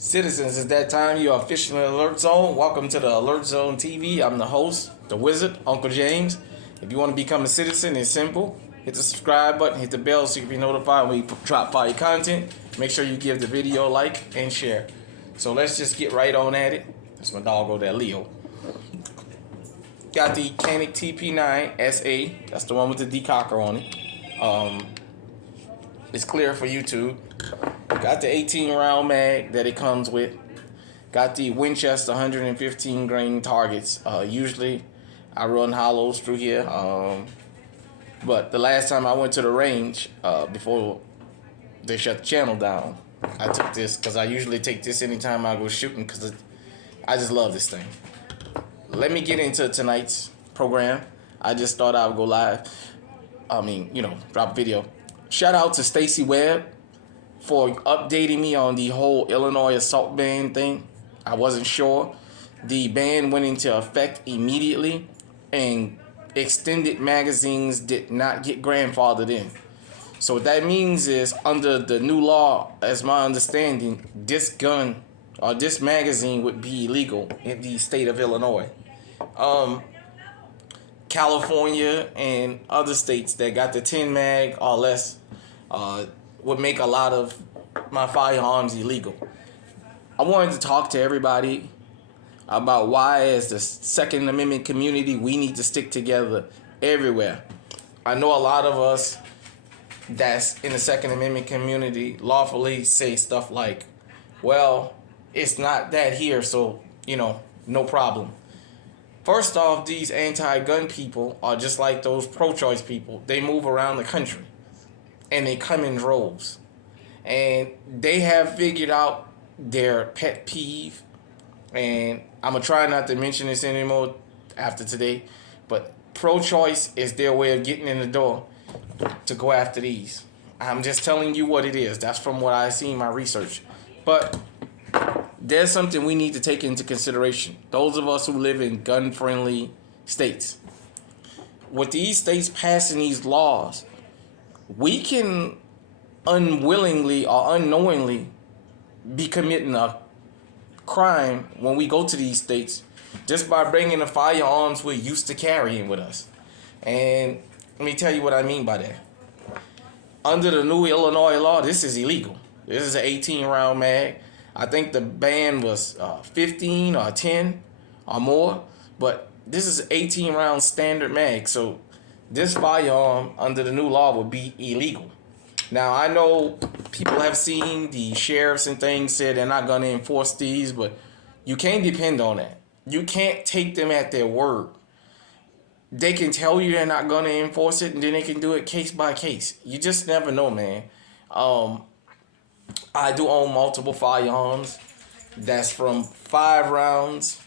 Citizens, it's that time. You are officially in the Alert Zone. Welcome to the Alert Zone TV. I'm the host, the wizard, Uncle James. If you want to become a citizen, it's simple. Hit the subscribe button, hit the bell so you can be notified when we drop fire content. Make sure you give the video a like and share. So let's just get right on at it. That's my dog over there, Leo. Got the Canic TP9 SA. That's the one with the decocker on it. It's clear for YouTube. Got the 18 round mag that it comes with. Got the Winchester 115 grain targets. Usually I run hollows through here. But the last time I went to the range, before they shut the channel down, I took this because I usually take this anytime I go shooting because I just love this thing. Let me get into tonight's program. I just thought I would go live. Drop a video. Shout out to Stacy Webb for updating me on the whole Illinois assault ban thing. I wasn't sure. The ban went into effect immediately, and extended magazines did not get grandfathered in. So what that means is, under the new law, as my understanding, this gun or this magazine would be illegal in the state of Illinois. California and other states that got the 10 mag or less would make a lot of my firearms illegal. I wanted to talk to everybody about why, as the Second Amendment community, we need to stick together everywhere. I know a lot of us that's in the Second Amendment community lawfully say stuff like, well, it's not that here, so, no problem. First off, these anti-gun people are just like those pro-choice people. They move around the country, and they come in droves. And they have figured out their pet peeve. And I'm going to try not to mention this anymore after today. But pro-choice is their way of getting in the door to go after these. I'm just telling you what it is. That's from what I see in my research. But there's something we need to take into consideration. Those of us who live in gun-friendly states. With these states passing these laws, we can unwillingly or unknowingly be committing a crime when we go to these states just by bringing the firearms we're used to carrying with us. And let me tell you what I mean by that. Under the new Illinois law, this is illegal. This is an 18 round mag. I think the ban was 15 or 10 or more, but this is 18 round standard mag. So this firearm under the new law would be illegal. Now, I know people have seen the sheriffs and things said they're not going to enforce these, but you can't depend on that. You can't take them at their word. They can tell you they're not going to enforce it, and then they can do it case by case. You just never know, man. I do own multiple firearms. That's from 5 rounds.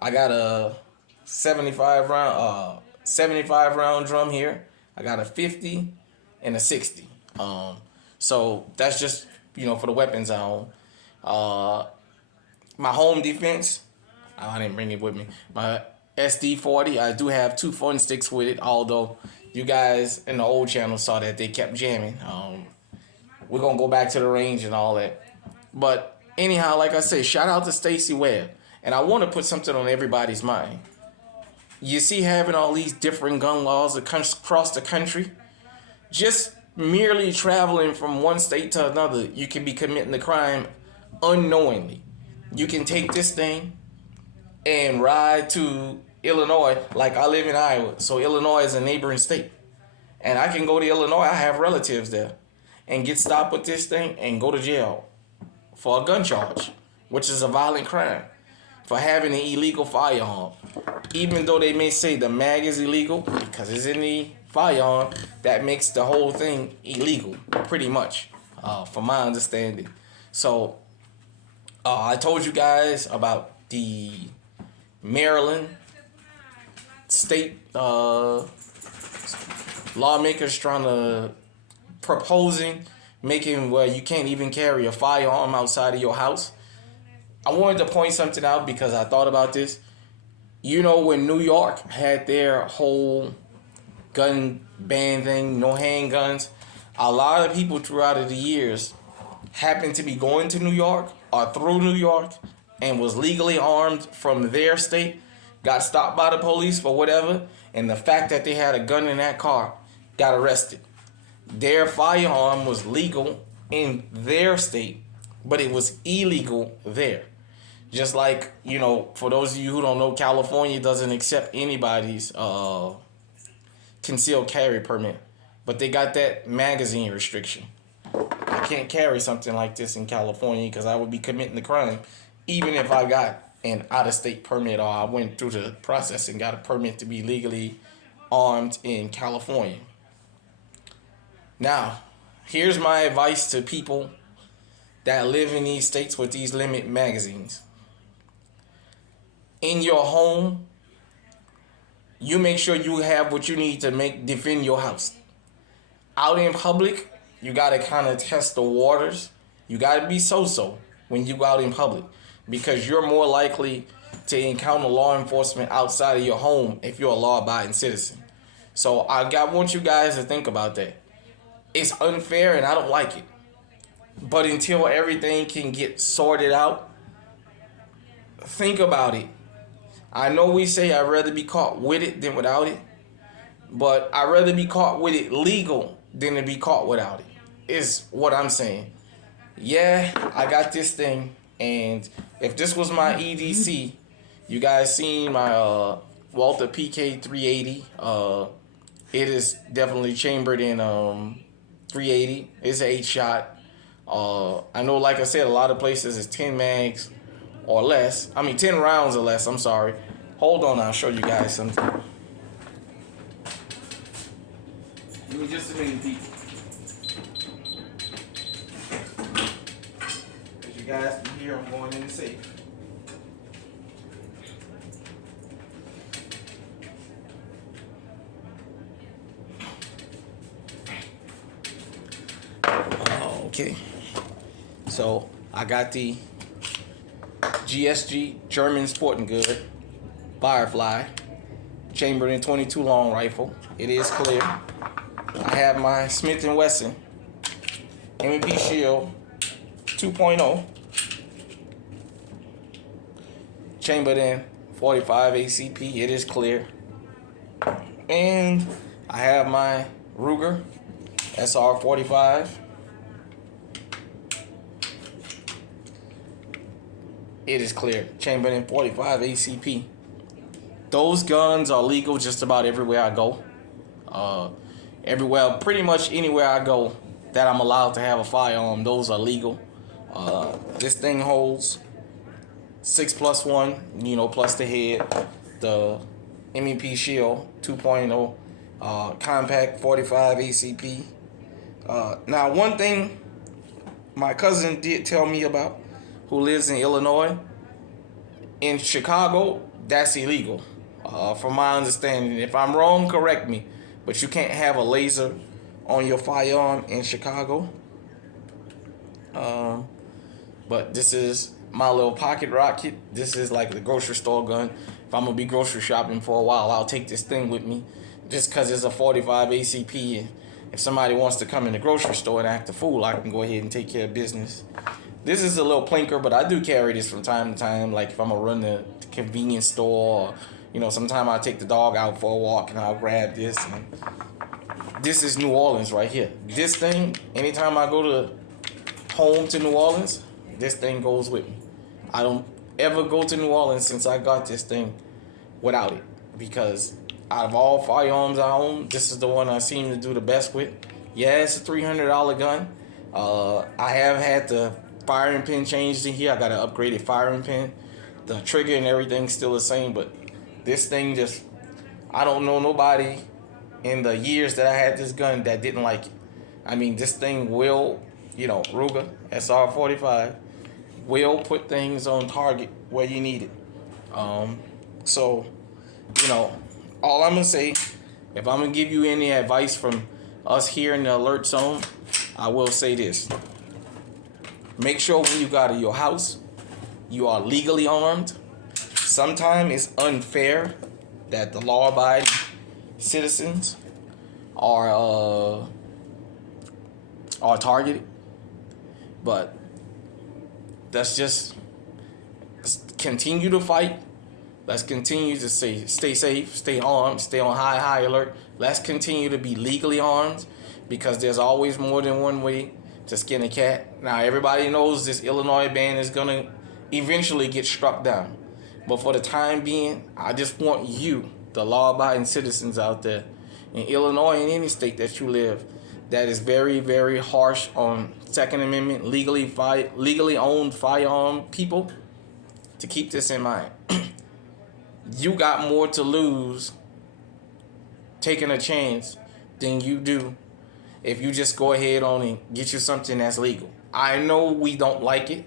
I got a 75 round drum here. I got a 50 and a 60. So that's just, for the weapons I own. My home defense, I didn't bring it with me. My SD-40, I do have 2 fun sticks with it, although you guys in the old channel saw that they kept jamming. We're going to go back to the range and all that. But anyhow, like I say, shout out to Stacy Webb. And I want to put something on everybody's mind. You see, having all these different gun laws across the country, just merely traveling from one state to another, you can be committing the crime unknowingly. You can take this thing and ride to Illinois, like I live in Iowa, so Illinois is a neighboring state. And I can go to Illinois, I have relatives there, and get stopped with this thing and go to jail for a gun charge, which is a violent crime, for having an illegal firearm. Even though they may say the mag is illegal, because it's in the firearm, that makes the whole thing illegal, pretty much, from my understanding. So, I told you guys about the Maryland state lawmakers proposing making where you can't even carry a firearm outside of your house. I wanted to point something out because I thought about this. When New York had their whole gun ban thing, no handguns, a lot of people throughout the years happened to be going to New York or through New York and was legally armed from their state, got stopped by the police for whatever, and the fact that they had a gun in that car, got arrested. Their firearm was legal in their state, but it was illegal there. Just like, for those of you who don't know, California doesn't accept anybody's concealed carry permit, but they got that magazine restriction. I can't carry something like this in California because I would be committing the crime, even if I got an out-of-state permit or I went through the process and got a permit to be legally armed in California. Now, here's my advice to people that live in these states with these limit magazines. In your home, you make sure you have what you need to defend your house. Out in public, you got to kind of test the waters. You got to be so-so when you go out in public because you're more likely to encounter law enforcement outside of your home if you're a law-abiding citizen. So I want you guys to think about that. It's unfair and I don't like it. But until everything can get sorted out, think about it. I know we say I'd rather be caught with it than without it, but I'd rather be caught with it legal than to be caught without it, is what I'm saying. Yeah, I got this thing, and if this was my EDC, you guys seen my Walther PK 380. It is definitely chambered in 380. It's an 8-shot. I know, like I said, a lot of places is 10 mags or less. 10 rounds or less. I'm sorry. Hold on, I'll show you guys something. Give me just a minute, people. As you guys can hear, I'm going in the safe. Okay. So I got the GSG German Sporting Good Firefly chambered in 22 long rifle. It is clear. I have my Smith & Wesson M&P Shield 2.0 chambered in 45 ACP. It is clear. And I have my Ruger SR 45. It is clear. Chambered in 45 ACP. Those guns are legal just about everywhere I go. Pretty much anywhere I go that I'm allowed to have a firearm, those are legal. This thing holds 6+1, plus the head. The M&P Shield 2.0, compact 45 ACP. Now, one thing my cousin did tell me about, who lives in Illinois, in Chicago, that's illegal, from my understanding. If I'm wrong, correct me, but you can't have a laser on your firearm in Chicago. But this is my little pocket rocket. This is like the grocery store gun. If I'm gonna be grocery shopping for a while, I'll take this thing with me, just because it's a 45 ACP. And if somebody wants to come in the grocery store and act a fool, I can go ahead and take care of business. This is a little plinker, but I do carry this from time to time. Like if I'm gonna run the convenience store, or, sometime I take the dog out for a walk and I'll grab this. And this is New Orleans right here. This thing, anytime I go to home to New Orleans, this thing goes with me. I don't ever go to New Orleans since I got this thing without it, because out of all firearms I own, this is the one I seem to do the best with. Yeah, it's a $300 gun. I have had the firing pin changed in here. I got an upgraded firing pin. The trigger and everything's still the same, but this thing just, I don't know nobody in the years that I had this gun that didn't like it. This thing will, Ruger SR 45 will put things on target where you need it. So, all I'm gonna say, if I'm gonna give you any advice from us here in the alert zone, I will say this. Make sure when you go out of your house, you are legally armed. Sometimes it's unfair that the law-abiding citizens are targeted. But let's just continue to fight. Let's continue to stay safe, stay armed, stay on high alert. Let's continue to be legally armed, because there's always more than one way to skin a cat. Now, everybody knows this Illinois ban is going to eventually get struck down. But for the time being, I just want you, the law-abiding citizens out there in Illinois and any state that you live, that is very, very harsh on Second Amendment, legally owned firearm people, to keep this in mind. You got more to lose taking a chance than you do if you just go ahead on and get you something that's legal. I know we don't like it,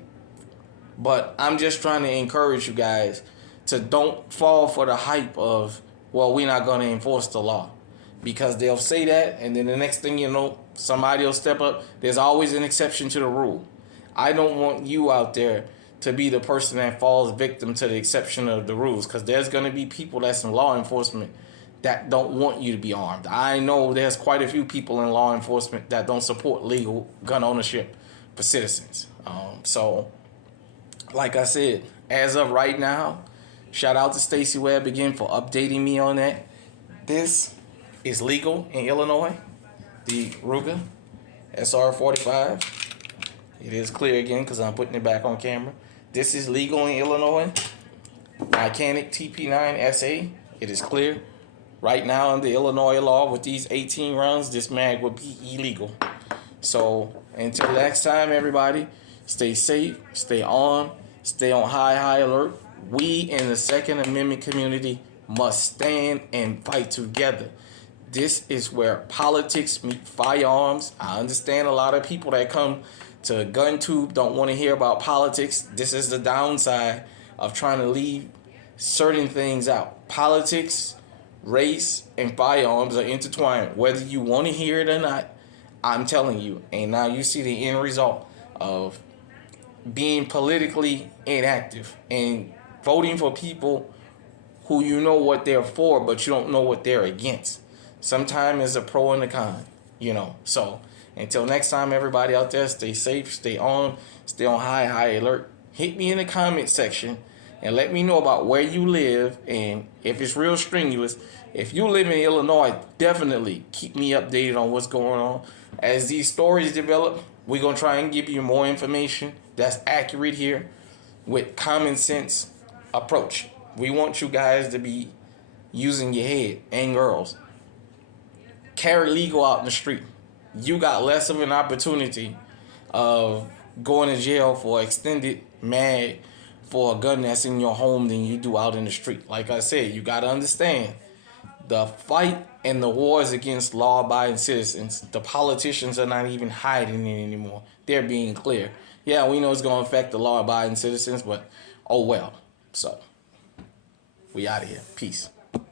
but I'm just trying to encourage you guys to don't fall for the hype of, well, we're not going to enforce the law. Because they'll say that, and then the next thing you know, somebody will step up. There's always an exception to the rule. I don't want you out there to be the person that falls victim to the exception of the rules, because there's going to be people that's in law enforcement that don't want you to be armed. I know there's quite a few people in law enforcement that don't support legal gun ownership for citizens. So, like I said, as of right now, shout out to Stacy Webb again for updating me on that. This is legal in Illinois. The Ruger SR45. It is clear again because I'm putting it back on camera. This is legal in Illinois. Mechanic TP9 SA. It is clear. Right now under Illinois law, with these 18 rounds, this mag would be illegal. So until next time, everybody, stay safe, stay on high alert. We in the Second Amendment community must stand and fight together. This is where politics meet firearms. I understand a lot of people that come to GunTube don't want to hear about politics. This is the downside of trying to leave certain things out. Politics, race, and firearms are intertwined. Whether you want to hear it or not, I'm telling you. And now you see the end result of being politically inactive and voting for people who you know what they're for, but you don't know what they're against. Sometimes it's a pro and a con, So until next time, everybody out there, stay safe, stay on high alert. Hit me in the comment section and let me know about where you live, and if it's real strenuous. If you live in Illinois, definitely keep me updated on what's going on. As these stories develop, we're going to try and give you more information that's accurate here with common sense approach. We want you guys to be using your head, and girls. Carry legal out in the street. You got less of an opportunity of going to jail for extended mag for a gun that's in your home than you do out in the street. Like I said, you got to understand, the fight and the wars against law-abiding citizens, the politicians are not even hiding it anymore. They're being clear. Yeah, we know it's going to affect the law-abiding citizens, but oh well. So, we out of here. Peace.